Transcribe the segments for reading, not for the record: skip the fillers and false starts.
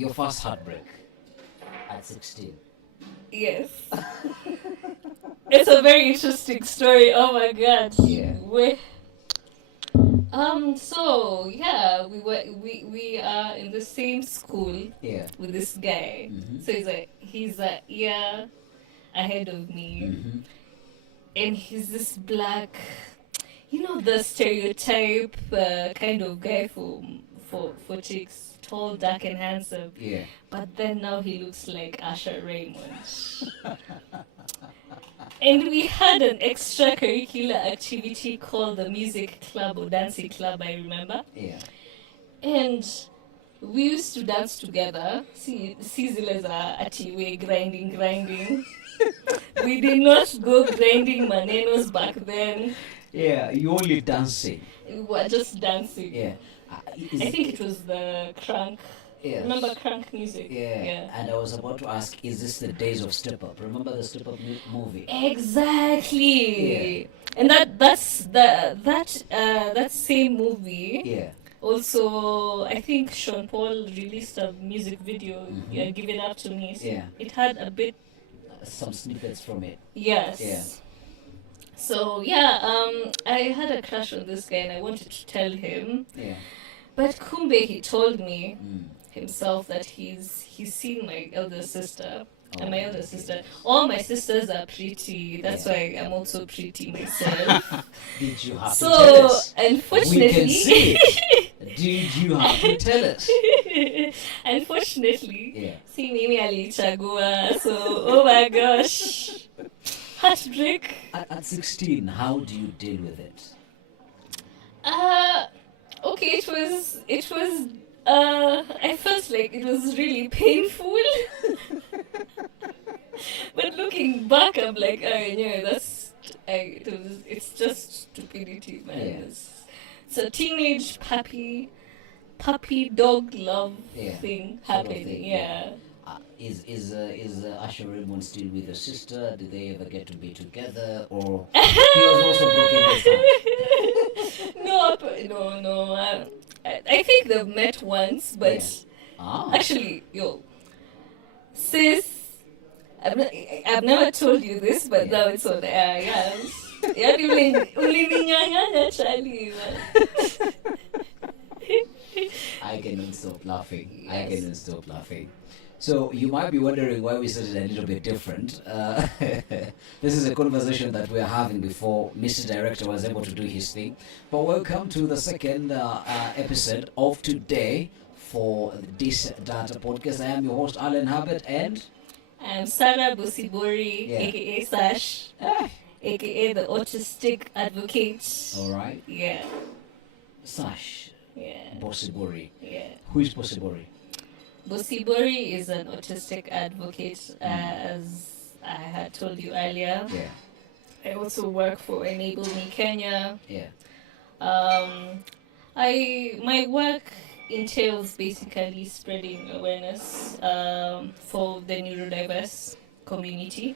your first heartbreak at 16. Yes. It's a very interesting story. Oh my god. Yeah. So yeah, we are in the same school Yeah. with this guy. Mhm. So he's a year ahead of me, Mhm. and he's this black, the stereotype kind of guy for chicks, tall, dark, and handsome. Yeah. But then now he looks like Asher Raymond. And we had an extracurricular activity called the music club or dancing club, I remember. Yeah. And we used to dance together. See, Zileza atiwe grinding. We did not go grinding manenos back then. Yeah. You only dancing. We were just dancing. Yeah. I think it was the crank. Yes. Remember crank music? Yeah. And I was about to ask, is this the days of Step Up? Remember the Step Up movie? Exactly. And that same movie. Yeah. Also, I think Sean Paul released a music video, Mhm. Give It Up to Me. So Yeah. it had a bit, Some snippets from it. yes. Yeah. So yeah, I had a crush on this guy and I wanted to tell him, Yeah. but Kumbe he told me Mm. himself that he's seen my elder sister. Oh, And my elder okay. sister, all my sisters are pretty. That's Yeah. why I'm also pretty myself. Did you have to tell So us? We can unfortunately, see it. Did you have to tell us? unfortunately, Yeah. see Mimi alichagua. So oh my gosh, heartbreak. At 16, how do you deal with it? Okay, it was. I felt like it was really painful. But looking back, I'm like, it's just stupidity, man. Yeah. It's a teenage puppy dog love Yeah. thing Sort of happening. thing, Yeah. Is Asher Raymond still with your sister? Did they ever get to be together, or he was also broken his heart? No. I think they've met once, but Ah. actually, sis, I've never told you this, but Yeah. now it's on air. Yeah, ulininyang'anya Charlie, man. I cannot stop laughing. I Yes. cannot stop laughing. So you might be wondering why we started a little bit different. This is a conversation that we're having before Mr. Director was able to do his thing. But welcome to the second episode of today for this data podcast. I am your host Alan Habert, and I'm Sarah Busibori, Yeah. aka Sash, aka the autistic advocate. all right, Yeah, Sash yeah, Bossibori. yeah. Who is Bossibori? Busibori is an autistic advocate, as I had told you earlier. Yeah, I also work for Enable Me Kenya. yeah, My work entails basically spreading awareness for the neurodiverse community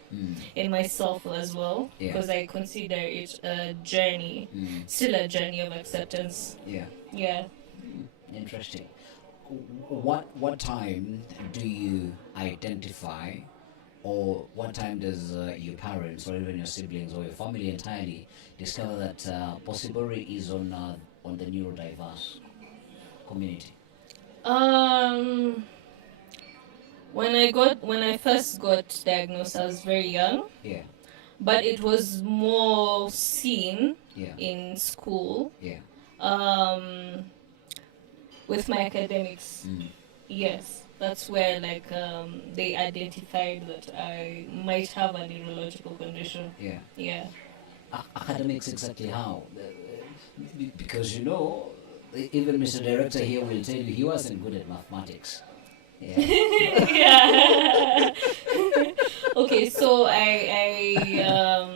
and myself as well, Yeah. because I consider it a journey, still a journey of acceptance. yeah. Yeah. Interesting. What time do you identify, or what time does your parents or even your siblings or your family entirely discover that Possibori is on the neurodiverse community? When I first got diagnosed, I was very young, Yeah, but it was more seen yeah, in school yeah. with my academics. Yes, that's where they identified that I might have a neurological condition. Yeah. Yeah. Academics, exactly how? Because even Mr. Director here will tell you he wasn't good at mathematics. Yeah. Yeah. Okay, so I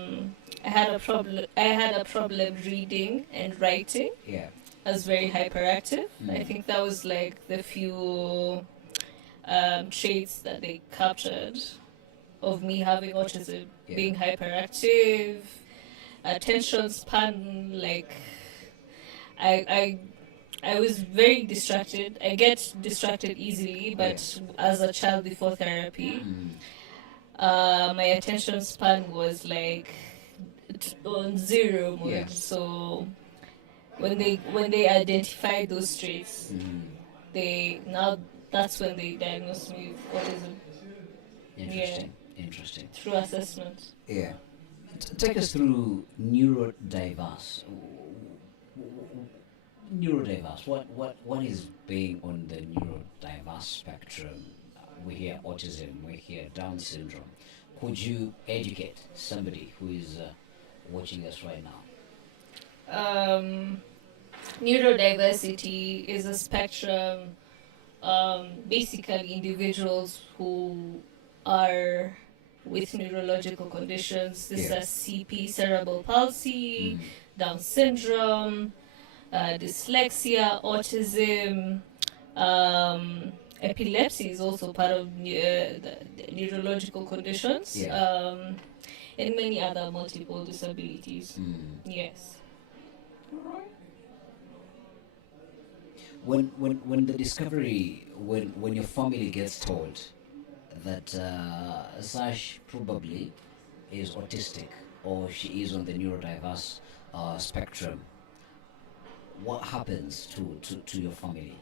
had a problem. I had a problem reading and writing. Yeah. I was very hyperactive. I think that was like the few traits that they captured of me having autism. Yeah. Being hyperactive, attention span, I I was very distracted. I get distracted easily, but as a child before therapy, my attention span was like on zero mode. Yeah. So when they identified those traits, they now that's when they diagnosed me with autism. Interesting. Through assessment. Yeah. Take us through neurodiverse. Neurodiverse. What is being on the neurodiverse spectrum? We hear autism. We hear Down syndrome. Could you educate somebody who is watching us right now? Neurodiversity is a spectrum. Basically, individuals who are with neurological conditions. This is CP, cerebral palsy, Down syndrome, dyslexia, autism, epilepsy is also part of the neurological conditions, and many other multiple disabilities. Yes. When the discovery, when your family gets told that Sash probably is autistic or she is on the neurodiverse spectrum, what happens to your family?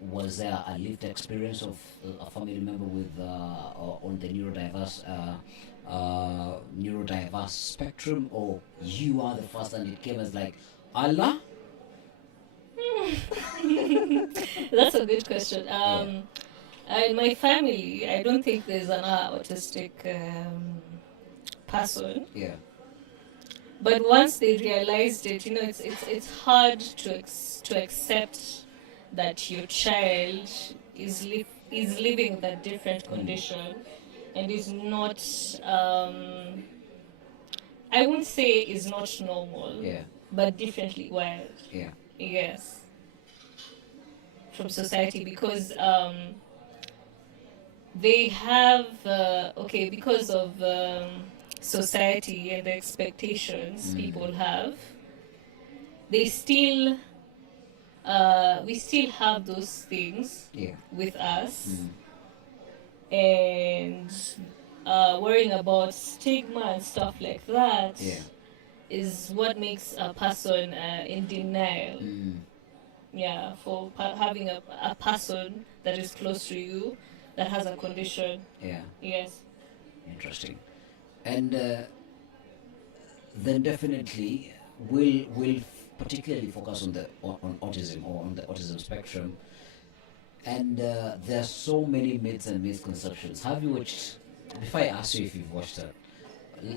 Was there a lived experience of a family member with on the neurodiverse spectrum, or you are the first and it came as like Allah? That's a good question. In my family, I don't think there's an autistic person. Yeah. But once they realized it, it's hard to accept that your child is living with a different condition and is not. I wouldn't say is not normal. Yeah. But differently wired. Yeah. Yes. From society, because they have because of society and the expectations people have, they still we still have those things with us, and worrying about stigma and stuff like that is what makes a person in denial. For having a person that is close to you that has a condition. Yes. Interesting. And then definitely we'll particularly focus on autism, or on the autism spectrum. And there are so many myths and misconceptions. Have you watched? Before I ask you if you've watched it,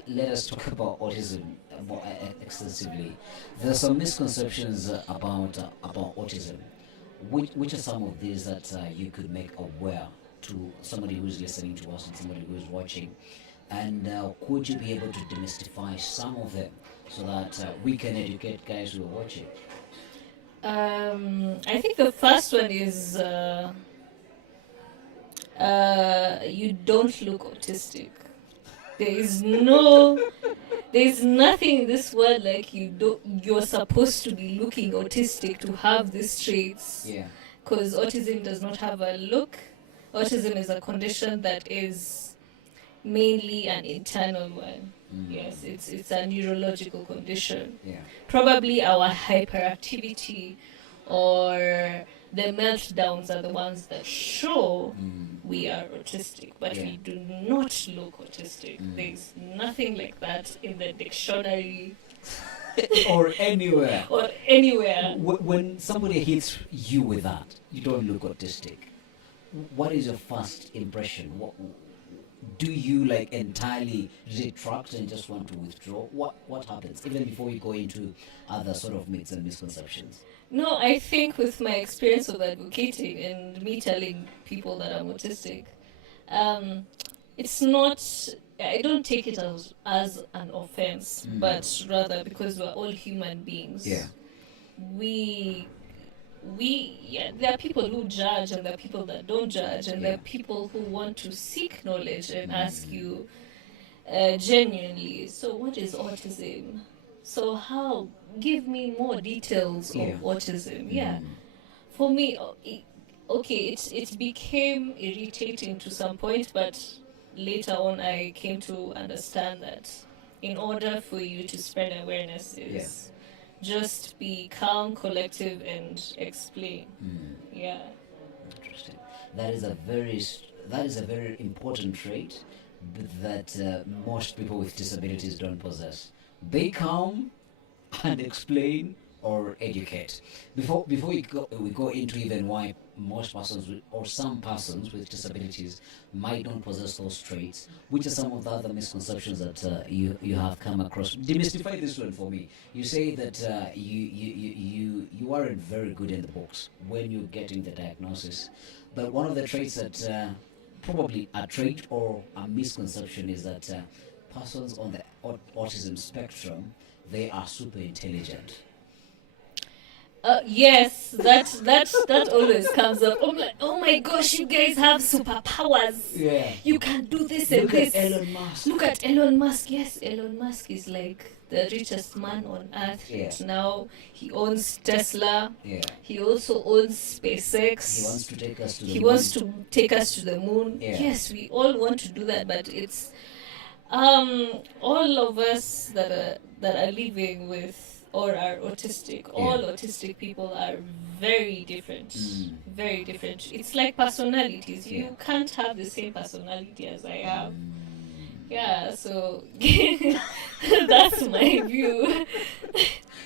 let us talk about autism more extensively. There are some misconceptions about autism. Which are some of these that you could make aware to somebody who is listening to us and somebody who is watching? And could you be able to demystify some of them so that we can educate guys who are watching? I think the first one is you don't look autistic. There's nothing in this world like you're supposed to be looking autistic to have these traits. Because autism does not have a look. Autism is a condition that is mainly an internal one. Yes, it's a neurological condition. Probably our hyperactivity or the meltdowns are the ones that show we are autistic, but we do not look autistic. There's nothing like that in the dictionary. Or anywhere. When somebody hits you with that, you don't look autistic. What is your first impression? Do you entirely retract and just want to withdraw? What happens even before we go into other sort of myths and misconceptions? No, I think with my experience of advocating and me telling people that I'm autistic, it's not. I don't take it as an offense, but rather because we're all human beings. There are people who judge and there are people that don't judge, and there are people who want to seek knowledge and ask you genuinely, so what is autism? So how? Give me more details Yeah. of autism. Yeah. Mm. For me, okay, it became irritating to some point, but later on I came to understand that in order for you to spread awareness is just be calm, collective, and explain. Mm. Yeah. Interesting. That is a very important trait that most people with disabilities don't possess. Be calm and explain or educate. Before we go into even why most persons or some persons with disabilities might not possess those traits, which are some of the other misconceptions that you have come across. Demystify this one for me. You say that you aren't very good in the books when you're getting the diagnosis, but one of the traits that probably a trait or a misconception is that persons on the autism spectrum, they are super intelligent. Yes, that always comes up. I'm like, oh my gosh, you guys have superpowers. Yeah. You can do this and Look this. at Elon Musk. Look at Elon Musk. Yes, Elon Musk is like the richest man on earth Yeah. right now. He owns Tesla. Yeah. He also owns SpaceX. He wants to take us to the He moon. wants to take us to the moon. Yeah. Yes, we all want to do that, but it's all of us that are living with or are autistic. All autistic people are very different. Very different. It's like personalities. You can't have the same personality as I have. Yeah, so that's my view.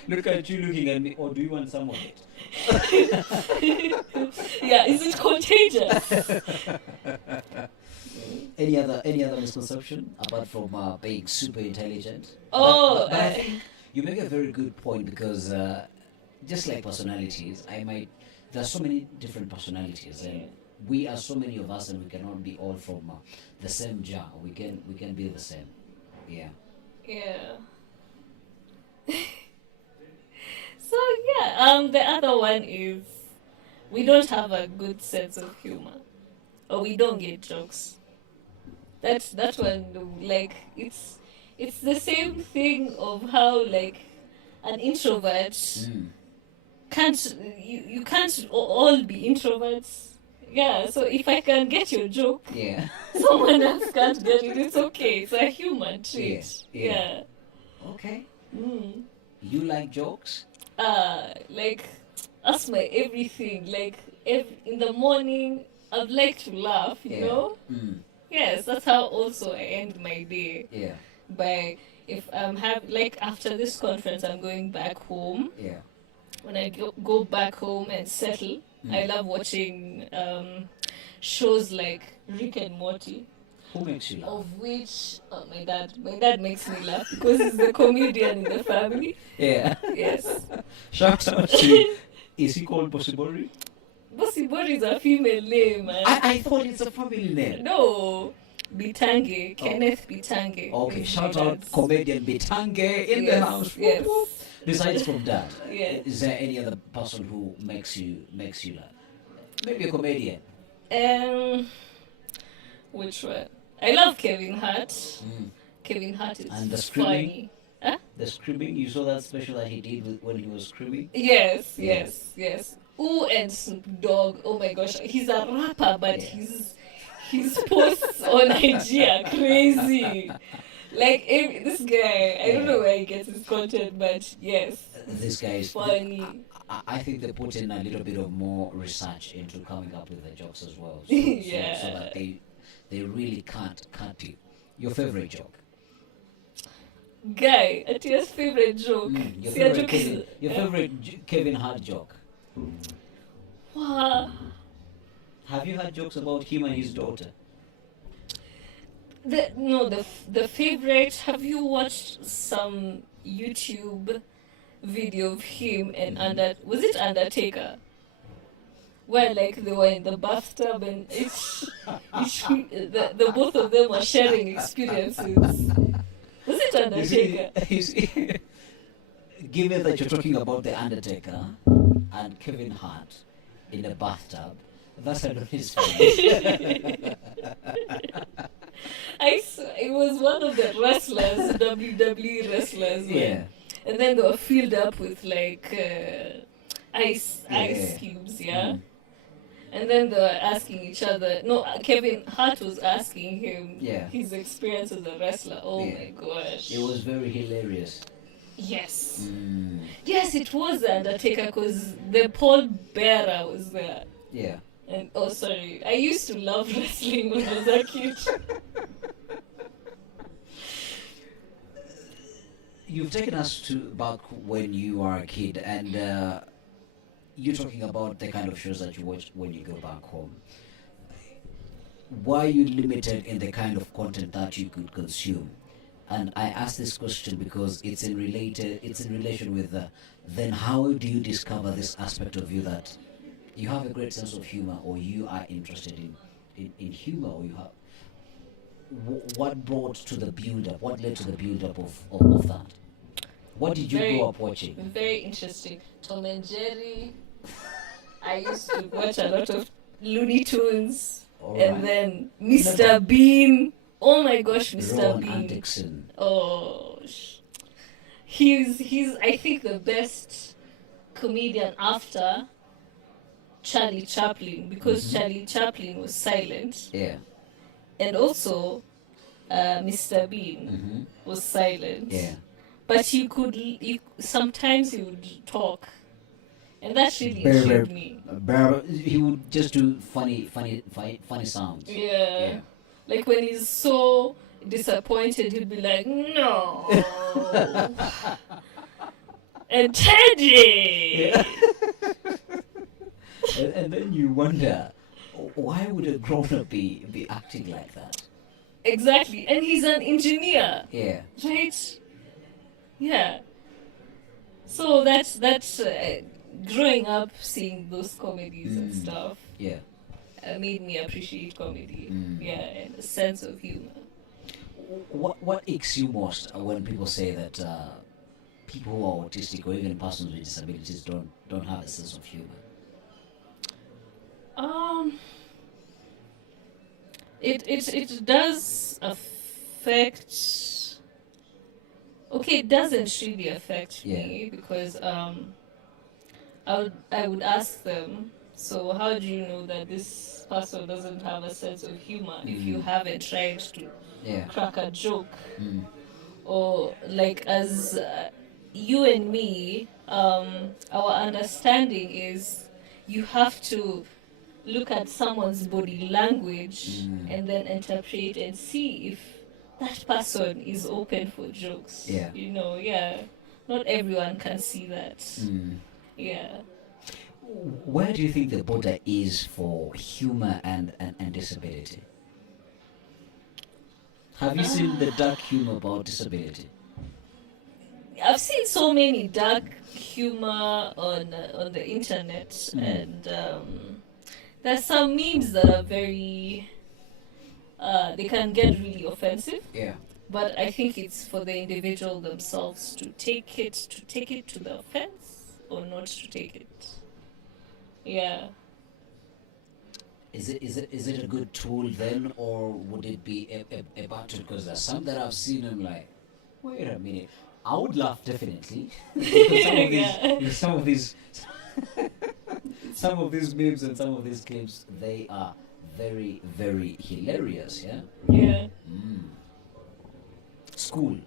Look at you looking at me, or do you want some of it? Yeah, is it contagious? Any other misconception apart from being super intelligent? Oh, but I think you make a very good point because just like personalities, there are so many different personalities, and we are so many of us, and we cannot be all from the same jar. We can be the same. Yeah. Yeah. So yeah, the other one is we don't have a good sense of humor, or we don't get jokes. That one, like it's the same thing of how like an introvert can't you can't all be introverts. Yeah, so if I can get your joke, Yeah. someone else can't get it. It's okay. It's a human trait. Yeah. Yeah. Okay. Mm. You like jokes? Like that's my everything. Like in the morning, I'd like to laugh. You know. Yes, that's how also I end my day. Yeah. By if I'm like after this conference, I'm going back home. Yeah. When I go back home and settle, I love watching shows like Rick and Morty. Who makes you laugh? Of which, oh, my dad makes me laugh because he's the comedian in the family. Yeah. Yes. Shout out to. Is he called Bossibori? Bossibori is a female name, man. I thought it's a family name. No. Bitange, Kenneth Bitange. Okay, is shout my out dad's. comedian Bitange in the Yes, house. yes. Whoop, whoop. Besides from dad, Yeah. is there any other person who makes you laugh? Maybe a comedian. Which one? I love Kevin Hart. Kevin Hart is And the screaming? funny. Huh? The screaming, you saw that special that he did when he was screaming? Yes, Yeah. yes. Ooh, and Snoop Dogg. Oh my gosh, he's a rapper, but Yeah. his posts on IG are crazy. Like this guy, I don't know where he gets his content, but yes, This guy is funny. I think they put in a little bit of more research into coming up with the jokes as well. So, Yeah. so that they really can't cut you. Your favorite joke? Guy, Atia's favorite joke. Your See, a favorite, joke is- Kevin, your favorite Kevin Hart joke? Wow. Have you had jokes about him and his daughter? The favorite. Have you watched some YouTube video of him and was it Undertaker? Where like they were in the bathtub and the both of them were sharing experiences. Was it Undertaker? Given that you're talking about the Undertaker and Kevin Hart in the bathtub, that's a his favorite. It was one of the wrestlers, WWE wrestlers. Yeah. and then they were filled up with like ice Yeah. cubes, yeah. Mm. And then they were asking each other. No, Kevin Hart was asking him Yeah. his experience as a wrestler. Oh Yeah. my gosh! It was very hilarious. Yes, Mm. yes, it was the Undertaker because the Paul Bearer was there. Yeah. And oh, sorry, I used to love wrestling when I was a kid. You've taken us to back when you were a kid, and you're talking about the kind of shows that you watch when you go back home. Why are you limited in the kind of content that you could consume? And I ask this question because it's in relation with then how do you discover this aspect of you that you have a great sense of humor, or you are interested in humor, or you have what brought to the build up, what led to the build up of that? What did you grow up watching? Very interesting. Tom and Jerry. I used to watch a lot of Looney Tunes. All And right. then Mr. Bean. Oh my gosh, Mr. Rowan Bean. Atkinson. Oh, he's I think the best comedian after Charlie Chaplin, because Charlie Chaplin was silent, Yeah. and also Mr. Bean was silent. Yeah. But sometimes he would talk, and that really Very, intrigued very- me. He would just do funny sounds. Yeah. Like when he's so disappointed, he'd be like, "No." And Teddy. And then you wonder, why would a grown up be acting like that? Exactly. And he's an engineer, Yeah. right? Yeah. So that's growing up seeing those comedies and stuff Yeah. made me appreciate comedy. Mm. Yeah, and a sense of humor. What aches you most when people say that people who are autistic or even persons with disabilities don't have a sense of humor? It does affect. Okay, it doesn't really affect me because I would ask them. So how do you know that this person doesn't have a sense of humor if you haven't tried to Yeah. crack a joke? Mm. Or like as you and me, our understanding is you have to look at someone's body language and then interpret and see if that person is open for jokes. Yeah. You know, yeah. Not everyone can see that. Mm. Yeah. Where do you think the border is for humor and disability? Have you seen the dark humor about disability? I've seen so many dark humor on the internet, and there's some memes that are very they can get really offensive. Yeah. But I think it's for the individual themselves to take it to the offense or not to take it. Yeah. Is it a good tool then, or would it be a bad tool? Because there's some that I've seen, I'm like, wait a minute, I would laugh definitely. Because some of these some of these memes and some of these clips, they are very, very hilarious. Yeah. Yeah. School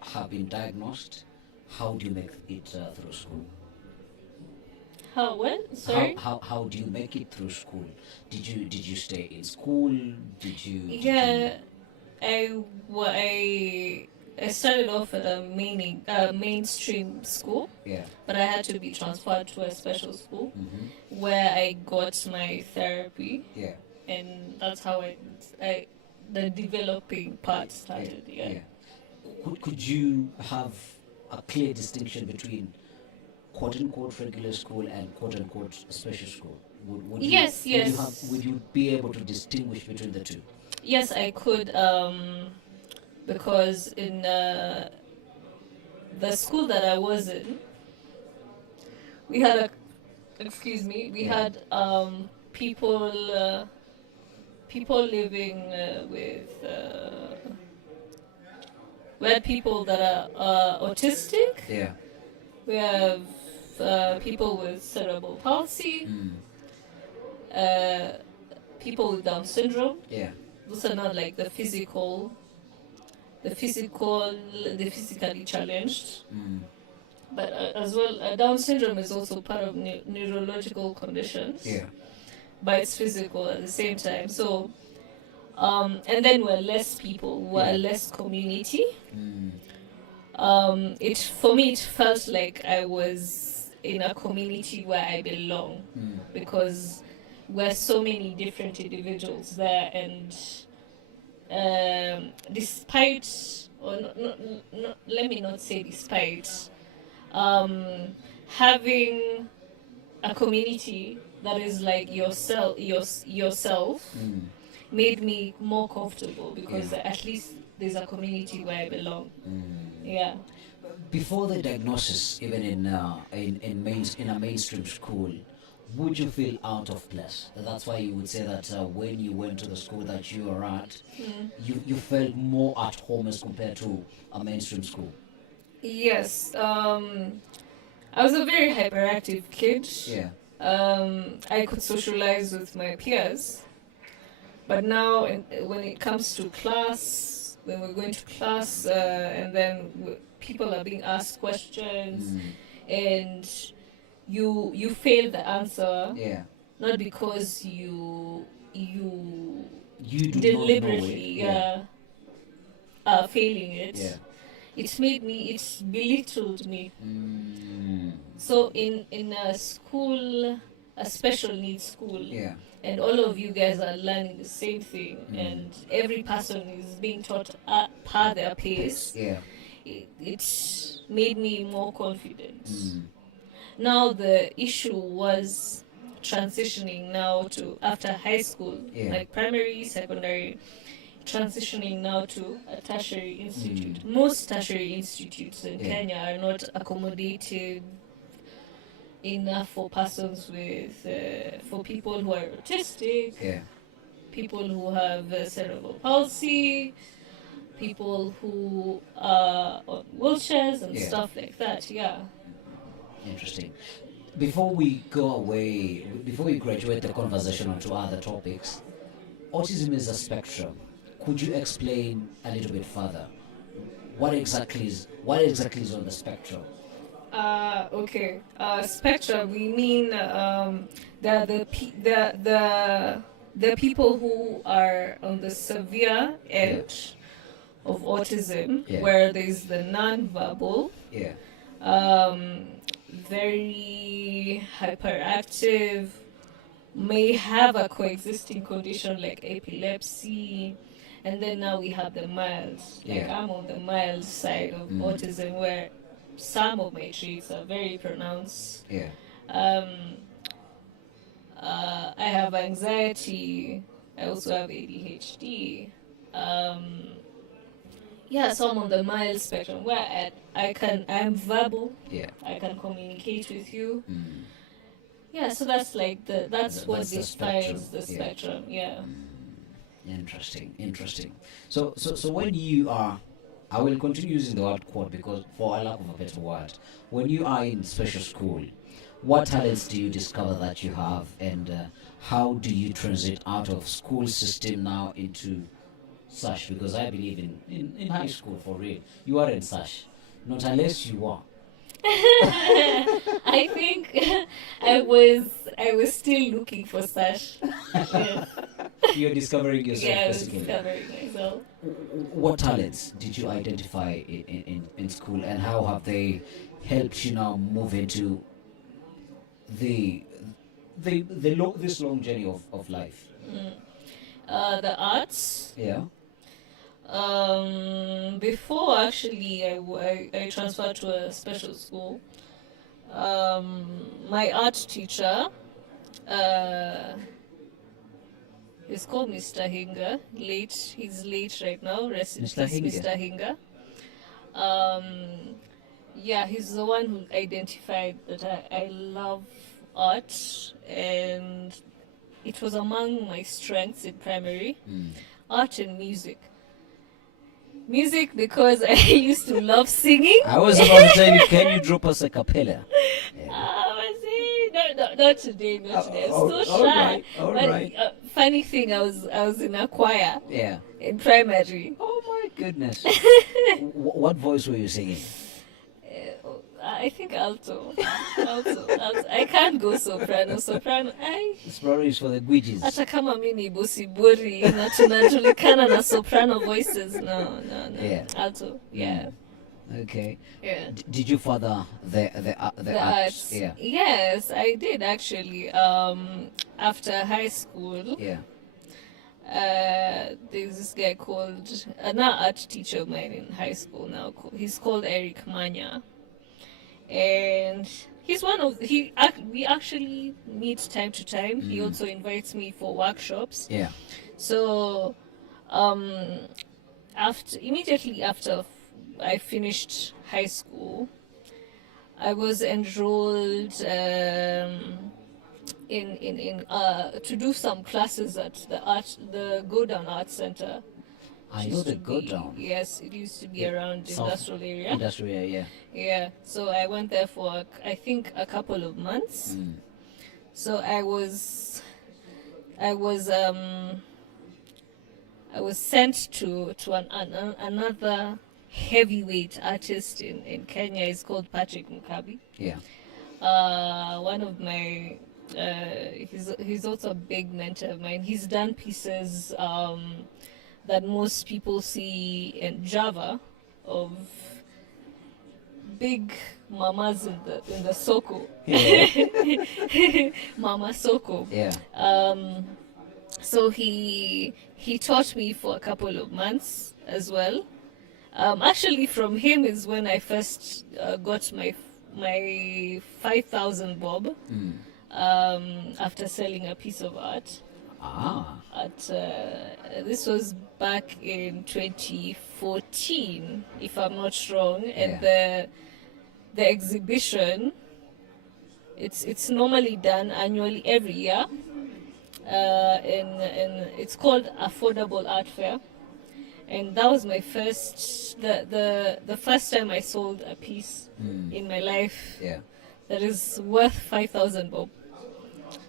have been diagnosed. How do you make it through school? How what? Sorry. How do you make it through school? Did you stay in school? Did you? Yeah, I started off at a mainstream school, Yeah. but I had to be transferred to a special school where I got my therapy, Yeah. and that's how the developing part started. Yeah. Could you have a clear distinction between quote unquote regular school and quote unquote special school? Would Yes, you, yes. Would you be able to distinguish between the two? Yes, I could, because in the school that I was in, we had we had people living with We had people that are autistic. Yeah. We have people with cerebral palsy, Mm. people with Down syndrome. Yeah. Those are not like the physically challenged. Mm. But as well, Down syndrome is also part of neurological conditions, Yeah. but it's physical at the same time. So, and then we're less people, we're Yeah. less community. Mm. It for me, it felt like I was in a community where I belong, Mm. because we're so many different individuals there, and despite, or let me not say despite, having a community that is like yourself Mm. made me more comfortable, because Yeah. at least there's a community where I belong. Mm. Yeah. Before the diagnosis, even in a mainstream school, would you feel out of place? That's why you would say that when you went to the school that you were at, you felt more at home as compared to a mainstream school. Yes. I was a very hyperactive kid. Yeah. I could socialize with my peers, but now when it comes to class, when we're going to class, and then people are being asked questions, Mm. and you fail the answer, Yeah. not because you You do deliberately not know it. are failing it. Yeah. It's belittled me. Mm. So in a school, a special needs school, Yeah. and all of you guys are learning the same thing, and every person is being taught per their pace. Yeah. It's made me more confident. Mm. Now the issue was transitioning now to after high school, Yeah. like primary, secondary, transitioning now to a tertiary institute. Most tertiary institutes in Yeah. Kenya are not accommodated enough for persons with, for people who are autistic, Yeah. people who have cerebral palsy, people who are on wheelchairs and Yeah. stuff like that. Yeah. Interesting. Before we go away, before we graduate the conversation onto other topics, autism is a spectrum. Could you explain a little bit further? What exactly is on the spectrum? Okay. Spectrum. We mean the people who are on the severe end of autism, Yeah. where there's the non-verbal, Yeah. very hyperactive, may have a coexisting condition like epilepsy, and then now we have the mild. Like Yeah. I'm on the mild side of autism, where some of my traits are very pronounced. Yeah. I have anxiety. I also have ADHD. Yeah, so I'm on the mild spectrum, where I'm verbal. Yeah. I can communicate with you. Mm. Yeah, so that's like that's what That's the defines spectrum, the yeah. spectrum. Yeah. Interesting. So when you are, I will continue using the word quad because for a lack of a better word, when you are in special school, what talents do you discover that you have, and how do you transit out of school system now into SASH? Because I believe in high school, for real, you are in SASH, not unless you are. I think I was still looking for Sash. Yeah, You're discovering yourself, yeah, I was basically. discovering myself. What talents did you identify in school, and how have they helped you now move into this long journey of life? The arts. Yeah. Before actually, I transferred to a special school. My art teacher, is called Mr. Hinga. He's late right now. Rest in Mr. peace, Hinga. Mr. Hinga. Yeah, he's the one who identified that I love art, and it was among my strengths in primary, art and music. Music because I used to love singing. I was about to tell you, can you drop us a cappella? Was it? No, not today, not today. I'm so all shy. right, all But right. funny thing, I was in a choir Yeah. in primary. Oh my goodness. What voice were you singing? I think alto. Alto. I can't go soprano. Soprano. Soprano is for the gwijis. Hata kama mi ni bosibori na tunajulikana na soprano voices. No. Yeah. Alto. Yeah. Okay. Yeah. Did you further the arts? Yeah. Yes, I did actually. After high school, Yeah. there's this guy called another art teacher of mine in high school now. He's called Eric Manya, and he's one of we actually meet time to time. He also invites me for workshops. Yeah. So, immediately after I finished high school, I was enrolled in to do some classes at the Go Down Art Center. I It know used the to Go be- Down. Yes, it used to be Yeah. around South- industrial area. Industrial area, Yeah, so I went there for I think a couple of months. So I was sent to another heavyweight artist in Kenya. He's called Patrick Mukabi. yeah. One of my he's also a big mentor of mine. He's done pieces that most people see in Java of big mamas in the soko. Yeah. Mama Soko. Yeah. So he taught me for a couple of months as well. Actually, from him is when I first got my 5,000 bob after selling a piece of art. Ah. This was back in 2014, if I'm not wrong, and the exhibition. It's normally done annually every year. And it's called Affordable Art Fair, and that was my first the first time I sold a piece in my life Yeah. that is worth 5,000 bob.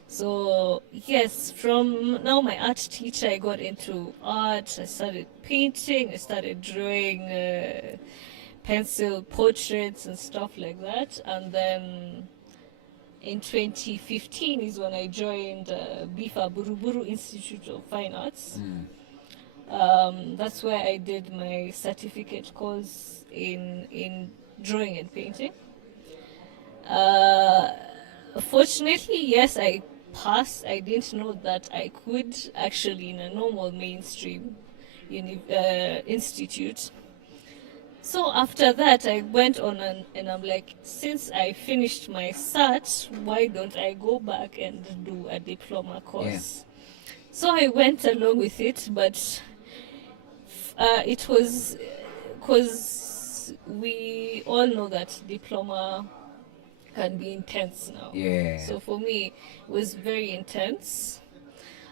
So yes, from now my art teacher, I got into art. I started painting. I started drawing pencil portraits and stuff like that, and then in 2015 is when I joined BIFA Buruburu Institute of Fine Arts. That's where I did my certificate course in drawing and painting. Fortunately, yes, I passed. I didn't know that I could actually in a normal mainstream institute. So after that, I went on and I'm like, since I finished my cert, why don't I go back and do a diploma course? So I went along with it, but it was because we all know that diploma can be intense now. Yeah. So for me, it was very intense.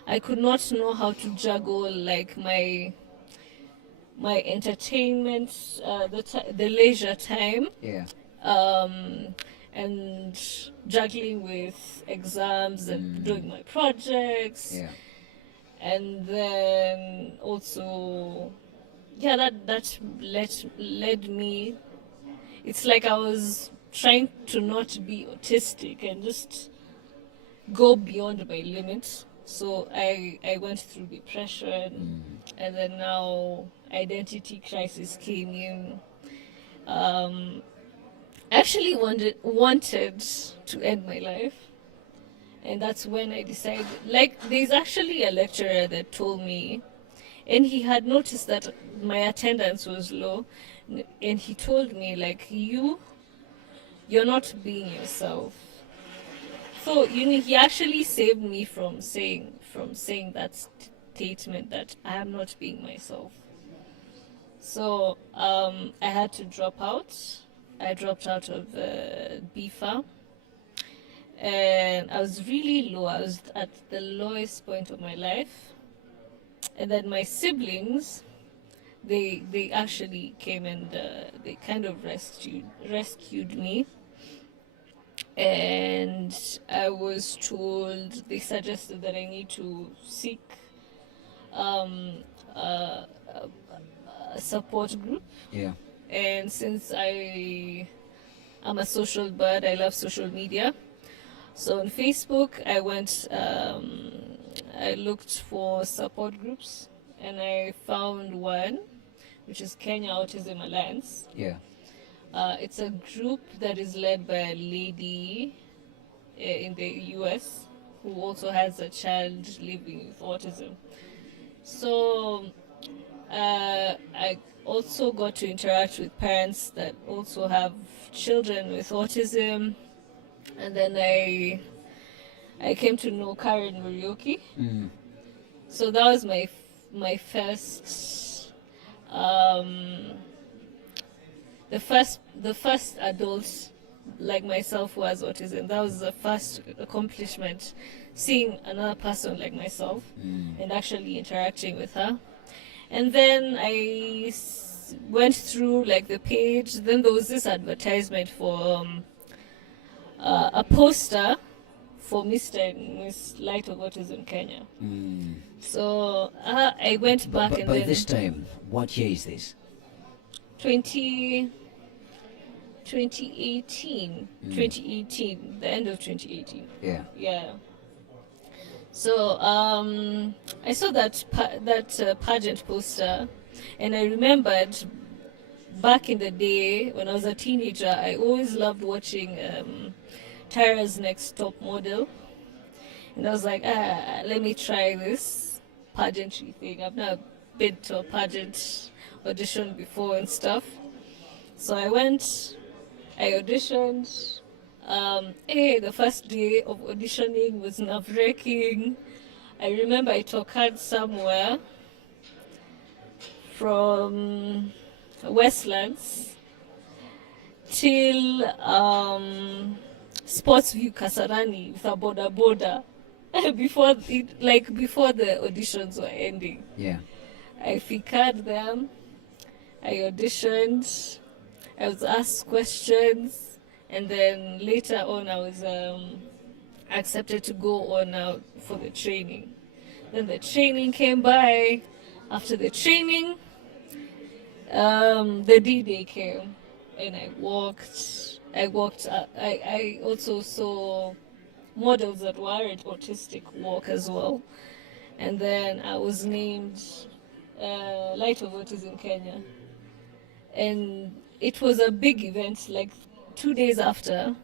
I could not know how to juggle like my entertainment, the leisure time, Yeah. and juggling with exams and doing my projects, Yeah. and then also, that led me. It's like I was trying to not be autistic and just go beyond my limits. So I went through depression, and then now identity crisis came in. Actually wanted to end my life, and that's when I decided. Like, there's actually a lecturer that told me, and he had noticed that my attendance was low, and he told me like you're not being yourself. So he actually saved me from saying that statement that I am not being myself. So I had to drop out. I dropped out of BIFA, and I was really low. I was at the lowest point of my life. And then my siblings, they actually came and they kind of rescued me. And I was told, they suggested that I need to seek um, a, a support group. Yeah. And since I'm a social bird, I love social media. So on Facebook, I looked for support groups, and I found one, which is Kenya Autism Alliance. Yeah. It's a group that is led by a lady in the US who also has a child living with autism. So I also got to interact with parents that also have children with autism, and then I came to know Karen Muriuki. Mm. So that was my first the first adult like myself who has autism. That was the first accomplishment, seeing another person like myself and actually interacting with her. And then I went through like the page. Then there was this advertisement for a poster for Mr. and Miss Light of Autism Kenya. So I went back But and by then this time, what year is this? 2018, 2018, the end of 2018. Yeah. Yeah. So I saw that pageant poster, and I remembered back in the day when I was a teenager, I always loved watching Tyra's Next Top Model, and I was like, let me try this pageantry thing. I've never been to a pageant audition before and stuff. So I went, I auditioned. The first day of auditioning was nerve-wracking. I remember I took cards somewhere from Westlands till Sportsview Kasarani with a boda before the auditions were ending. Yeah. I figured them. I auditioned. I was asked questions, and then later on, I was accepted to go on out for the training. Then the training came by. After the training, the D-Day came, and I walked. I also saw models that were autistic walk as well, and then I was named Light of Autism Kenya, and it was a big event. Like 2 days after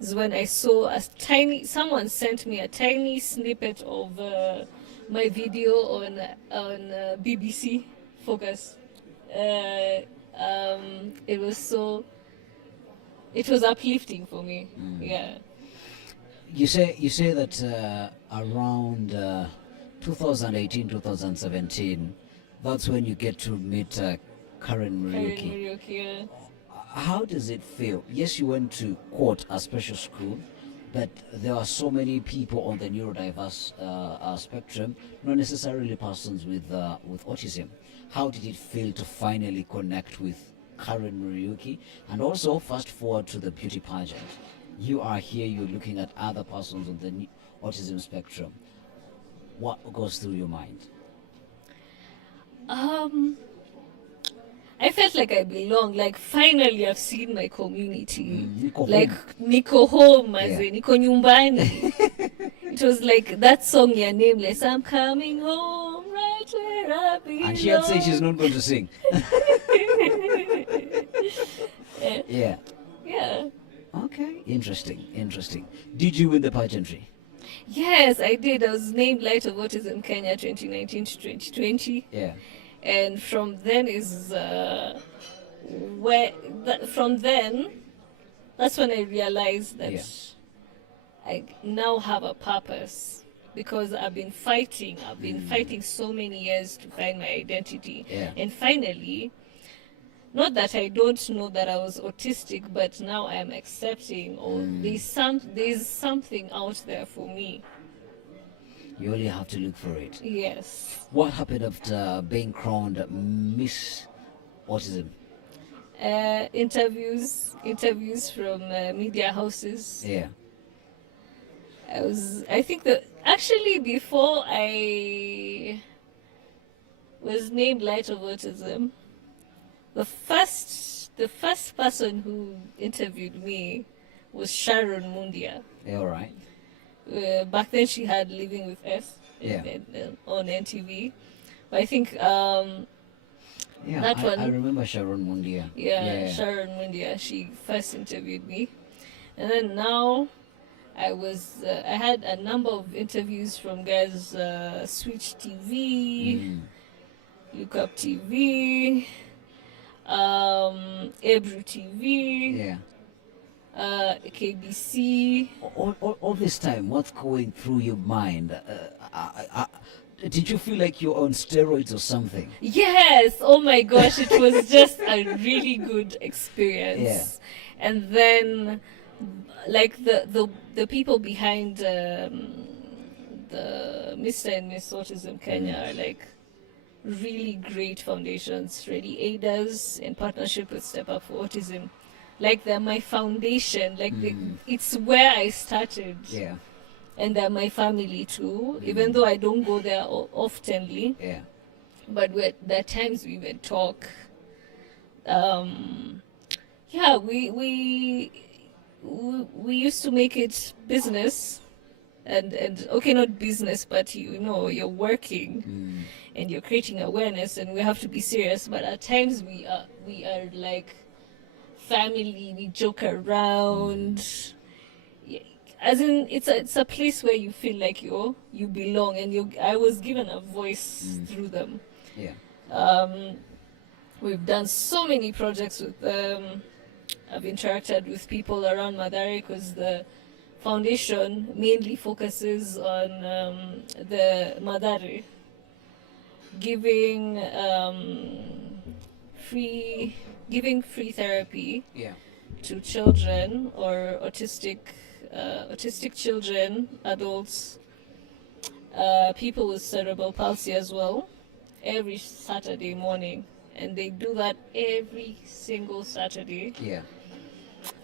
is when I saw someone sent me a tiny snippet of my video on BBC Focus. It was uplifting for me. Yeah. You say that around 2018, 2017, that's when you get to meet Karen Karen Muriuki. Muriuki, yeah. How does it feel? Yes, you went to quote a special school, but there are so many people on the neurodiverse spectrum, not necessarily persons with autism. How did it feel to finally connect with Karen Muriuki? And also, fast forward to the beauty pageant. You are here, you're looking at other persons on the autism spectrum. What goes through your mind? I felt like I belong. Like finally, I've seen my community. Niko Like home. Niko home, Yeah. Niko nyumbani. It was like that song, your Nameless. I'm coming home right where I belong. And she had said she's not going to sing. Yeah. Yeah. Okay. Interesting. Did you win the pageantry? Yes, I did. I was named Light of Autism Kenya 2019 to 2020. Yeah. And from then that's when I realized that Yeah. I now have a purpose, because I've been fighting so many years to find my identity. Yeah. And finally, not that I don't know that I was autistic, but now I am accepting, or there's something out there for me. You only have to look for it. Yes. What happened after being crowned Miss Autism? Interviews from media houses. Yeah. I think that actually before I was named Light of Autism, the first person who interviewed me was Sharon Mundia. Yeah, all right. Back then she had Living with S Yeah. on NTV. But I think Yeah, that one. I remember Sharon Mundia. Yeah, Sharon Mundia. She first interviewed me, and then now I had a number of interviews from guys, Switch TV, Mm. Look Up TV, Ebru TV, Yeah. KBC. All this time, what's going through your mind? Did you feel like you're on steroids or something? Yes, oh my gosh, it was just a really good experience. Yeah. And then, like the people behind the Mr. and Miss Autism Kenya are like really great foundations, really aiders in partnership with Step Up for Autism. Like they're my foundation, like it's where I started. Yeah. And they're my family too, even though I don't go there oftenly. Yeah. But there are times we would talk. Yeah, we used to make it business, and okay, not business, but you know, you're working and you're creating awareness, and we have to be serious. But at times we are like family. We joke around. As in, it's a place where you feel like you belong, and I was given a voice through them. Yeah. We've done so many projects with them. I've interacted with people around Mathare because the foundation mainly focuses on the Mathare, giving free therapy Yeah. to children or autistic children, adults, people with cerebral palsy as well, every Saturday morning, and they do that every single Saturday. Yeah.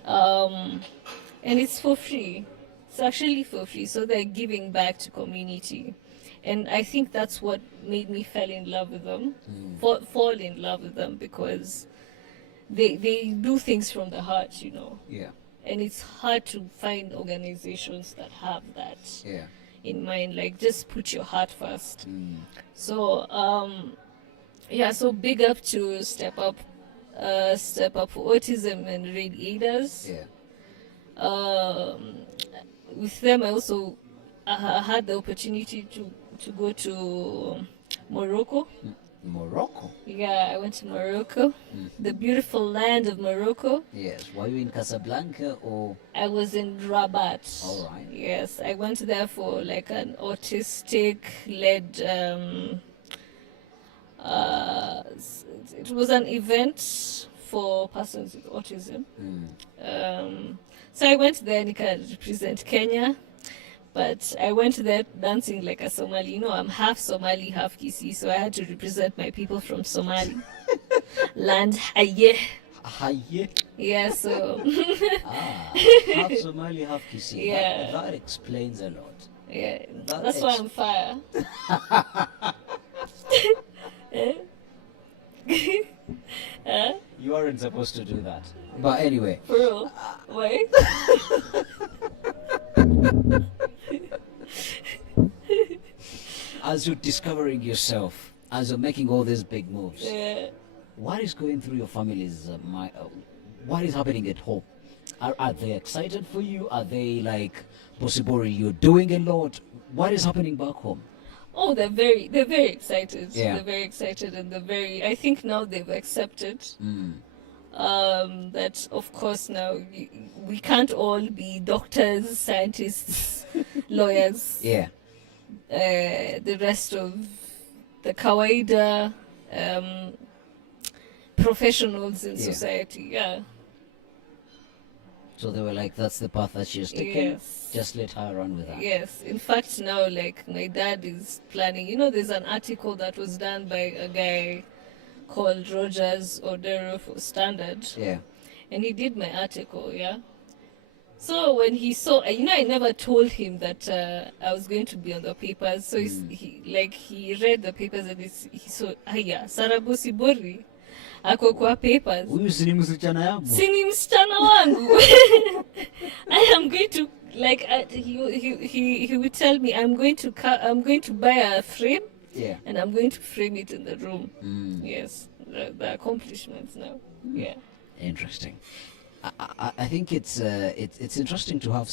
And it's for free. It's actually for free, so they're giving back to community, and I think that's what made me fall in love with them, because they do things from the heart, you know. Yeah. And it's hard to find organizations that have that Yeah. in mind, like just put your heart first. So so big up to Step Up for Autism and Radiators. Yeah. With them, I also had the opportunity to go to Morocco. Morocco. Yeah, I went to Morocco, the beautiful land of Morocco. Yes. Were you in Casablanca or? I was in Rabat. All right. Yes, I went there for like an autistic-led. It was an event for persons with autism. So I went there and I could represent Kenya. But I went there dancing like a Somali. You know, I'm half Somali, half Kisi, so I had to represent my people from Somali. Land Haye. Haye. Yeah, so. Half Somali, half Kisi. Yeah. That explains a lot. Yeah, that's why I'm fire. You aren't supposed to do that. But anyway. For real? Why? As you're discovering yourself, as you're making all these big moves, what is going through your family's mind? What is happening at home? Are they excited for you? Are they like, possibly you're doing a lot? What is happening back home? Oh, they're very excited. Yeah. They're very excited, and I think now they've accepted that, of course, now we can't all be doctors, scientists, lawyers. Yeah. The rest of the kawaida professionals in society. Yeah. So they were like, that's the path that she has taken. Yes. Just let her run with that. Yes. In fact, now, like, my dad is planning. You know, there's an article that was done by a guy called Rogers Odero for Standard, Yeah. and he did my article, yeah. So when he saw, I never told him that I was going to be on the papers. So he read the papers and he saw, Sarabosi Bori ako kwa papers. Huyu si ni msichana yangu. Sini msichana wangu. I am going to he would tell me I'm going to buy a frame. Yeah. And I'm going to frame it in the room. Yes. The accomplishments now. Yeah. Interesting. I think it's interesting to have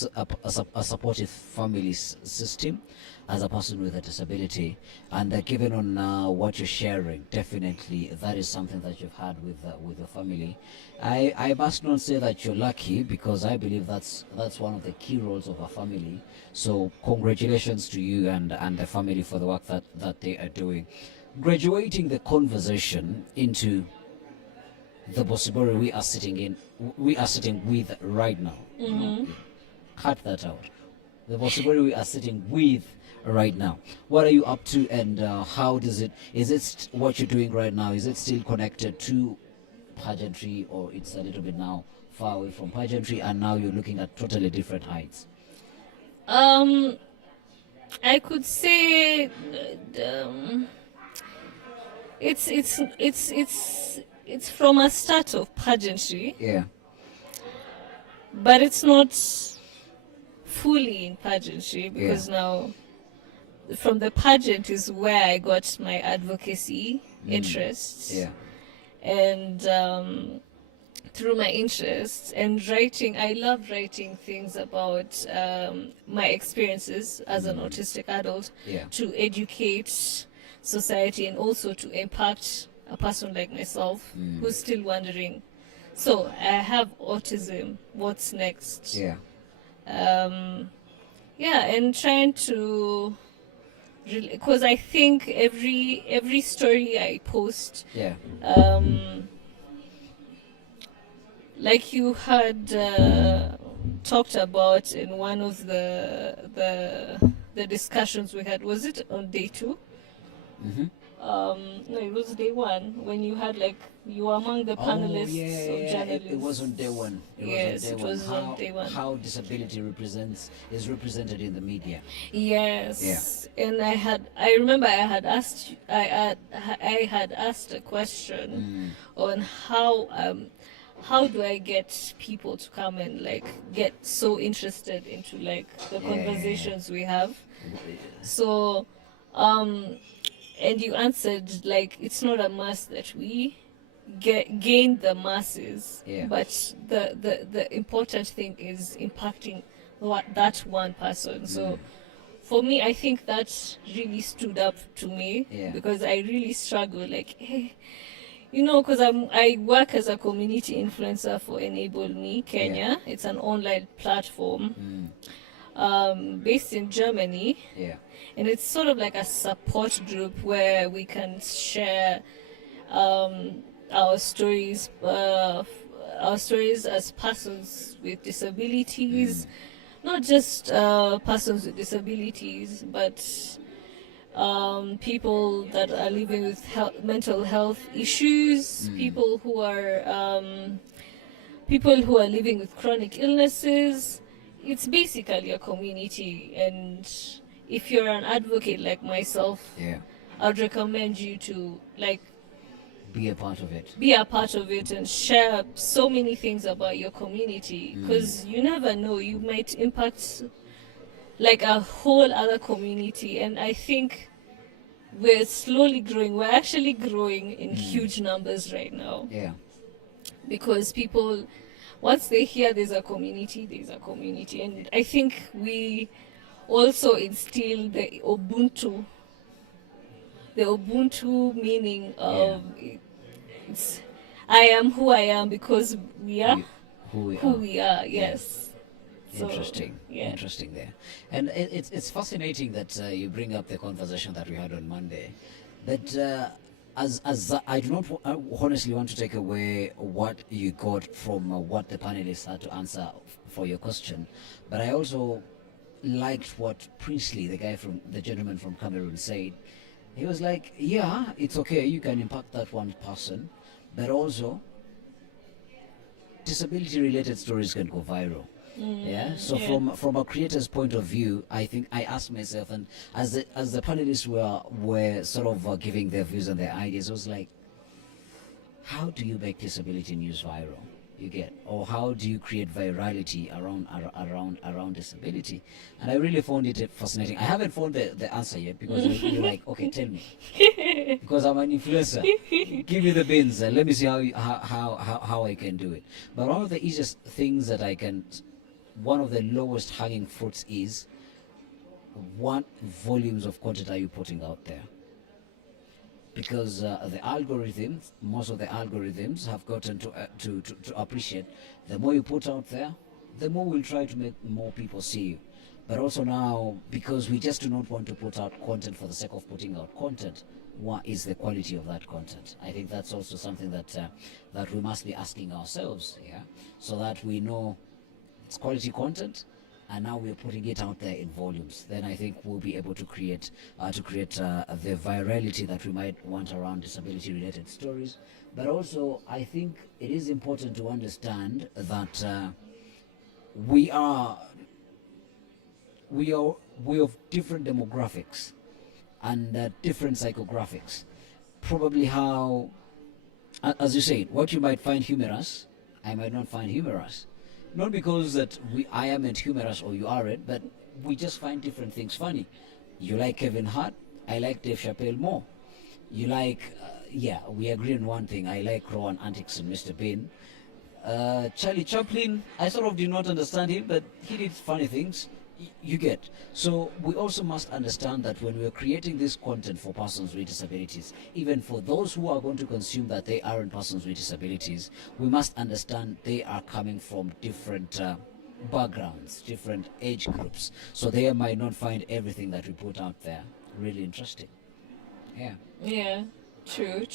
a supportive family system as a person with a disability, and given on what you're sharing, definitely that is something that you've had with your family. I must not say that you're lucky, because I believe that's one of the key roles of a family. So congratulations to you and the family for the work that they are doing. Graduating the conversation into the Bosibori we are sitting with right now. Mm-hmm. Cut that out. The Bosibori we are sitting with right now. What are you up to, and how does it? Is it what you're doing right now? Is it still connected to pageantry, or it's a little bit now far away from pageantry, and now you're looking at totally different heights? I could say it's from a start of pageantry. Yeah. But it's not fully in pageantry, because now from the pageant is where I got my advocacy interests. Yeah. And through my interests and writing, I love writing things about my experiences as an autistic adult, to educate society and also to impact a person like myself who's still wondering. So I have autism. What's next? Yeah. And trying to, because I think every story I post, like you had talked about in one of the discussions we had, was it on day 2? Mm-hmm. No, it was day 1 when you had, like, you were among the panelists of journalists. It was on day 1. It was on day 1. How disability is represented in the media. Yes. Yeah. And I remember I had asked a question on how do I get people to come and, like, get so interested into, like, the conversations we have. So and you answered, like, it's not a must that we gain the masses, but the important thing is impacting that one person. So for me, I think that really stood up to me, because I really struggle, like, hey, because I work as a community influencer for Enable Me Kenya. It's an online platform based in Germany. And it's sort of like a support group where we can share our stories as persons with disabilities, not just persons with disabilities, but people that are living with mental health issues, people who are living with chronic illnesses. It's basically a community, and if you're an advocate like myself, I'd recommend you to, like, be a part of it. Be a part of it and share so many things about your community, because you never know, you might impact, like, a whole other community. And I think we're slowly growing. We're actually growing in huge numbers right now. Yeah. Because people, once they hear there's a community. And I think we also instill the Ubuntu meaning of it's, I am who I am because we are who we are. Yes. Interesting. Interesting there. And it's fascinating that you bring up the conversation that we had on Monday. That as I do not honestly want to take away what you got from what the panelists had to answer for your question, but I also liked what Priestley, the gentleman from Cameroon, said. He was like, "Yeah, it's okay. You can impact that one person, but also disability-related stories can go viral." Yeah. So Yeah. from a creator's point of view, I think I asked myself, and as the panelists were sort of giving their views and their ideas, I was like, how do you make disability news viral? You get, or how do you create virality around disability? And I really found it fascinating. I haven't found the answer yet, because you're like, okay, tell me, because I'm an influencer. Give me the bins and let me see how I can do it. But one of the easiest things that one of the lowest hanging fruits is, what volumes of content are you putting out there? Because most of the algorithms have gotten to appreciate, the more you put out there, the more we'll try to make more people see you. But also now, because we just do not want to put out content for the sake of putting out content, what is the quality of that content? I think that's also something that we must be asking ourselves, yeah, so that we know it's quality content, and now we're putting it out there in volumes. Then I think we'll be able to create the virality that we might want around disability-related stories. But also, I think it is important to understand that we are we of different demographics and different psychographics. Probably how, as you said, what you might find humorous, I might not find humorous. Not because that I am humorous or you aren't, but we just find different things funny. You like Kevin Hart, I like Dave Chappelle more. You like, yeah, we agree on one thing. I like Rowan Antics and Mr. Bean. Charlie Chaplin, I sort of did not understand him, but he did funny things. You get. So we also must understand that when we are creating this content for persons with disabilities, even for those who are going to consume that they aren't persons with disabilities, we must understand they are coming from different backgrounds, different age groups. So they might not find everything that we put out there really interesting. Yeah. Yeah. True.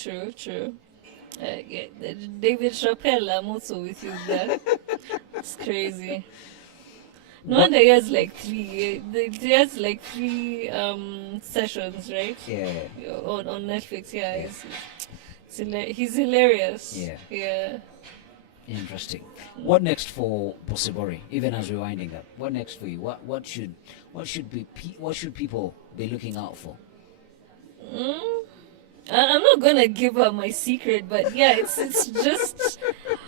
Yeah, David Chappelle, I'm also with you there. It's crazy. No wonder he has like three sessions, right? Yeah. On Netflix. Yeah, Yeah. he's hilarious. Yeah. Yeah. Interesting. What next for Posibori? Even as we're winding up, what next for you? What should people be looking out for? Mm, I'm not gonna give up my secret, but yeah, it's just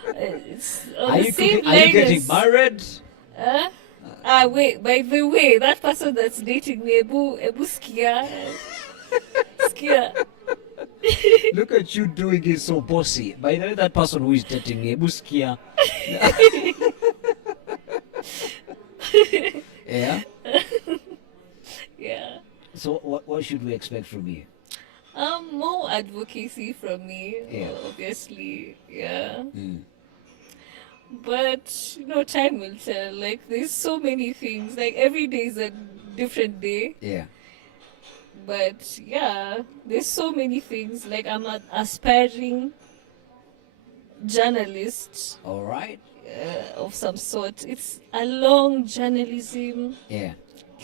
it's on the same Are you line getting as. married? Huh? Wait, by the way, that person that's dating me, Ebu Skia. Skia. Look at you doing it so bossy. By the way, that person who is dating me, Buskia. Yeah. Yeah. So what should we expect from you? More advocacy from me, Yeah. obviously, yeah. Mm. But time will tell. Like, there's so many things. Like, every day is a different day. Yeah. But yeah, there's so many things. Like, I'm an aspiring journalist All right. of some sort. It's a long journalism. Yeah.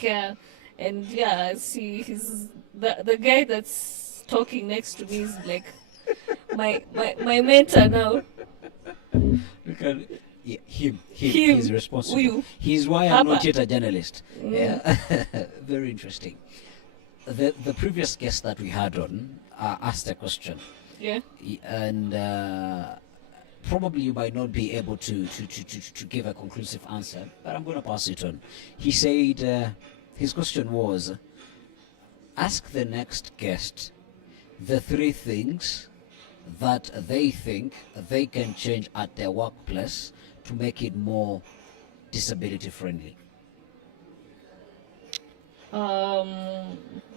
Yeah, and yeah, see, he's the guy that's talking next to me is like my mentor now. Look at him. Him. He's responsible. Uyu. He's why I'm not Papa. yet a journalist. Mm. Yeah. Very interesting. The previous guest that we had on asked a question, Yeah. and probably you might not be able to give a conclusive answer, but I'm going to pass it on. He said his question was, ask the next guest the 3 things that they think they can change at their workplace to make it more disability friendly.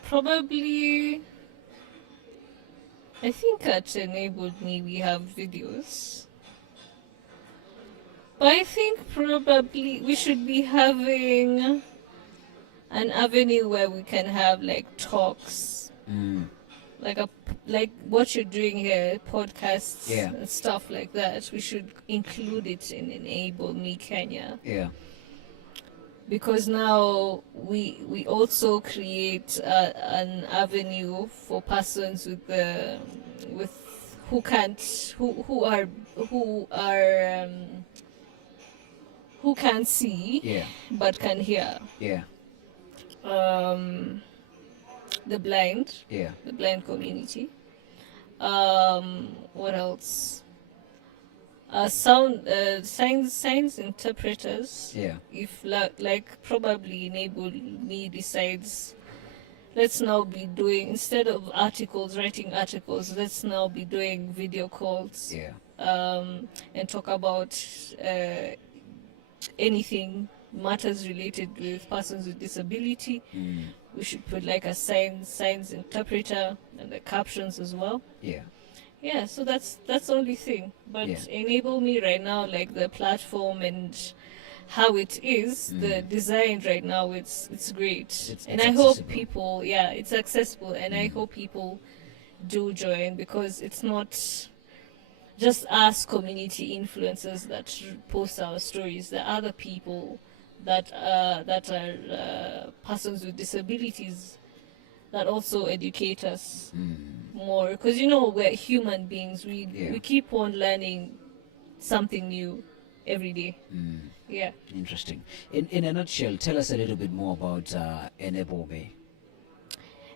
Probably. I think at Enabled Me we have videos. But I think probably we should be having an avenue where we can have like talks, like what you're doing here, podcasts Yeah. and stuff like that. We should include it in Enable Me Kenya, Yeah. because now we also create an avenue for persons with who can't who can't see Yeah. but can hear. Yeah. Um, the blind Yeah. community. What else? Signs interpreters. Yeah. If like probably Enable Me decides, let's now be doing, instead of writing articles, let's now be doing video calls. Yeah. And talk about anything, matters related with persons with disability. We should put like a signs interpreter and the captions as well. Yeah. Yeah, so that's the only thing. But Yeah. Enable Me right now, like the platform and how it is, the design right now, it's great. It's and I hope accessible. people, it's accessible, and I hope people do join, because it's not just us community influencers that post our stories. There are other people that are persons with disabilities that also educate us more, because we're human beings. We keep on learning something new every day. Yeah. Interesting. In a nutshell, tell us a little bit more about Enable Me.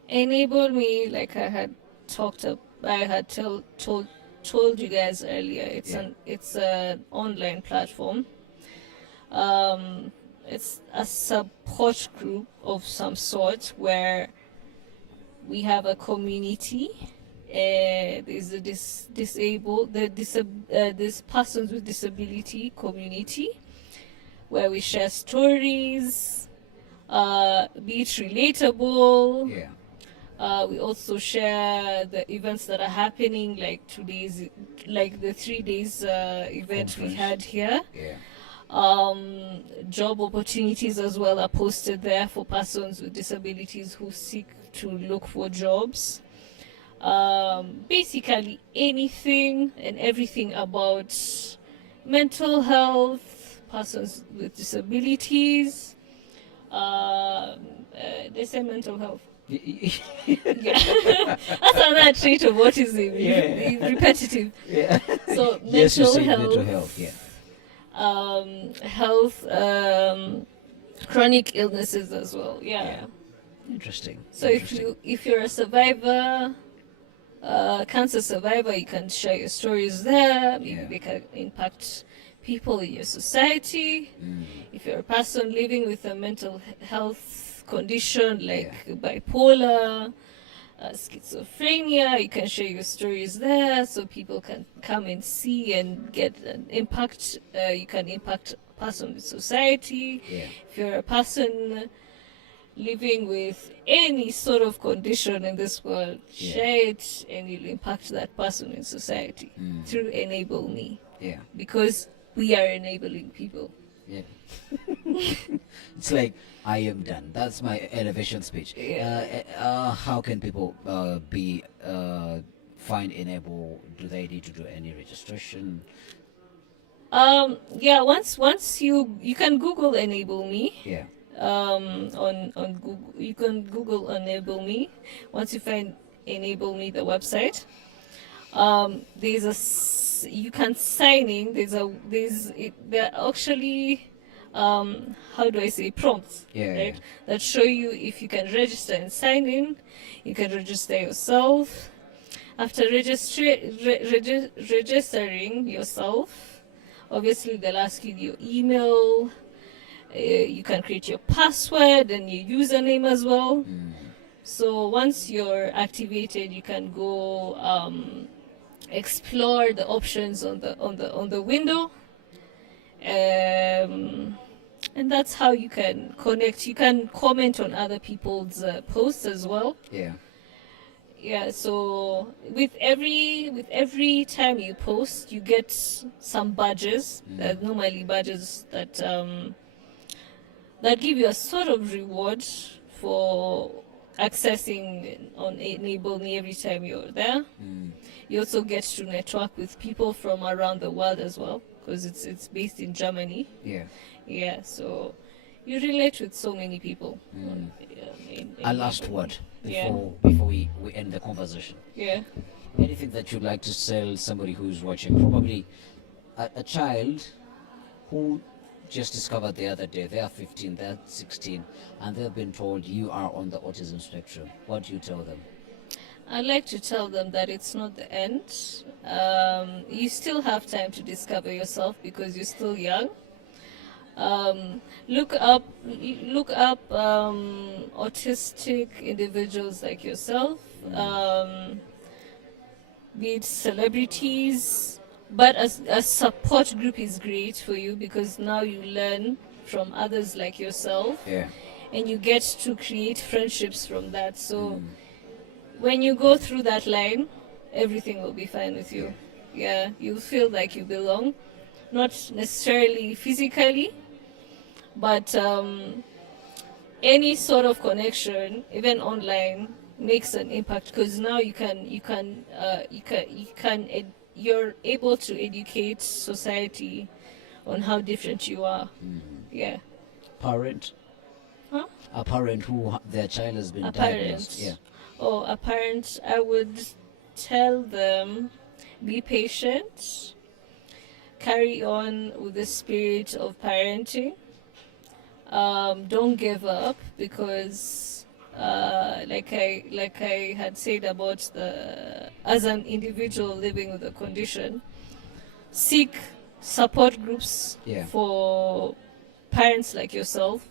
Enable Me, like I had told you guys earlier, it's an online platform. It's a support group of some sort where we have a community. There's a this persons with disability community where we share stories, be it relatable. Yeah. We also share the events that are happening, like the 3 days event we Conference. had here. Yeah. Job opportunities as well are posted there for persons with disabilities who seek to look for jobs. Basically anything and everything about mental health, persons with disabilities. They say mental health. Yeah. That's another trait of autism. Yeah. Repetitive. Yeah. So Yes, you mental say health. mental health. Yeah. Health, chronic illnesses as well. Yeah. Interesting. So if you're a survivor, cancer survivor, you can share your stories there. Maybe they can impact people in your society. If you're a person living with a mental health condition like bipolar, schizophrenia, you can share your stories there, so people can come and see and get an impact. You can impact a person with society. If you're a person living with any sort of condition in this world, share it and you'll impact that person in society through Enable Me. Yeah. Because we are enabling people. Yeah. It's like, I am done. That's my elevation speech. How can people find Enable? Do they need to do any registration? Once you can Google Enable Me. Yeah. On Google, you can Google Enable Me. Once you find Enable Me, the website, you can sign in. There are actually how do I say, prompts, right? That show you if you can register and sign in. You can register yourself. After registering yourself, obviously they'll ask you your email. You can create your password and your username as well. So once you're activated, you can go explore the options on the window. And that's how you can connect. You can comment on other people's posts as well. So with every time you post, you get some badges. There's normally badges that give you a sort of reward for accessing on Enable Me every time you're there. You also get to network with people from around the world as well, because it's based in Germany. Yeah. Yeah, so you relate with so many people. A last word Yeah. before we end the conversation. Yeah. Anything that you'd like to tell somebody who's watching, probably a child who just discovered the other day, they are 15, they're 16, and they've been told you are on the autism spectrum. What do you tell them? I like to tell them that it's not the end. You still have time to discover yourself because you're still young. Look up autistic individuals like yourself, be it celebrities, but a support group is great for you because now you learn from others like yourself, Yeah. and you get to create friendships from that. So when you go through that line, everything will be fine with you. Yeah, you'll feel like you belong, not necessarily physically, but any sort of connection, even online, makes an impact because now you're able to educate society on how different you are. Yeah. Parent? Huh? A parent who their child has been A diagnosed. parent. Yeah. Oh, a parent, I would tell them, be patient, carry on with the spirit of parenting. Don't give up because, like I had said about as an individual living with a condition, seek support groups Yeah. for parents like yourself.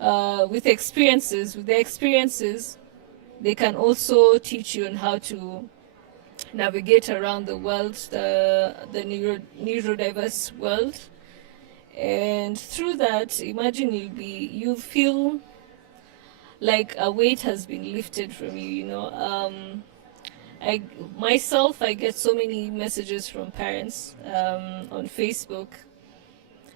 With their experiences, they can also teach you on how to navigate around the world, the neurodiverse world. And through that, imagine you'll feel like a weight has been lifted from you. I get so many messages from parents on Facebook.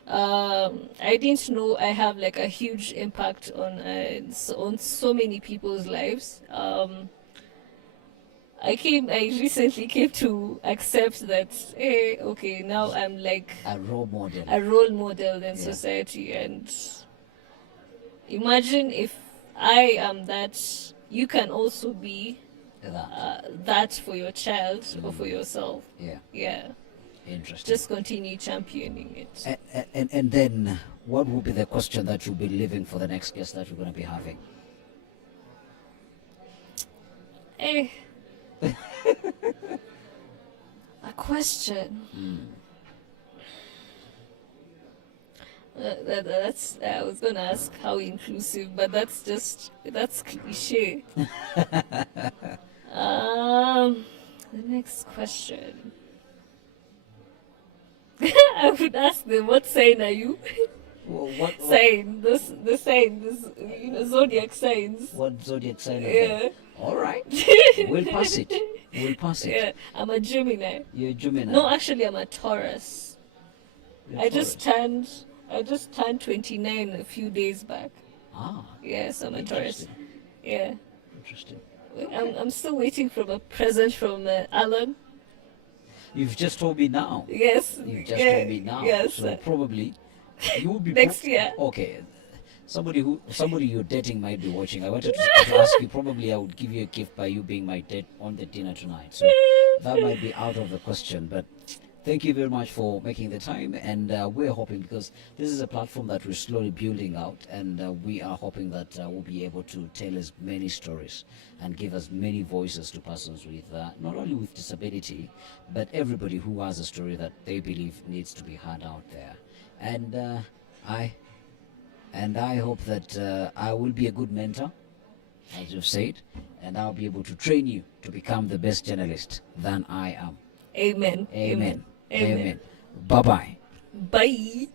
I didn't know I have like a huge impact on so many people's lives. I recently came to accept that, hey, okay, now I'm like A role model. a role model in Yeah. society. And imagine if I am that, you can also be that for your child or for yourself. Yeah. Yeah, Interesting. just continue championing it. And then, what will be the question that you'll be leaving for the next guest that we're going to be having? Eh. A question. That's I was gonna ask how inclusive, but that's cliche. The next question. I would ask them, what sign are you? What Sign, the sign, zodiac signs. zodiac sign? Yeah. All right. We'll pass it. We'll pass it. Yeah, I'm a Gemini. You're a Gemini. No, actually, I'm a Taurus. You're I just Taurus. turned 29 a few days back. Ah, Yes, I'm a Taurus. interesting. Yeah. Interesting. I'm still waiting for a present from Alan. You've just told me now. Yes. You've just yeah, told me now. Yes. So probably you will be Next year. Okay. Somebody you're dating might be watching. I wanted to ask you. Probably I would give you a gift by you being my date on the dinner tonight. So that might be out of the question. But thank you very much for making the time. And we're hoping, because this is a platform that we're slowly building out, and we are hoping that we'll be able to tell as many stories and give as many voices to persons with not only with disability, but everybody who has a story that they believe needs to be heard out there. And I hope that I will be a good mentor, as you've said, and I'll be able to train you to become the best journalist than I am. Amen. Amen. Amen. Amen. Bye-bye. Bye.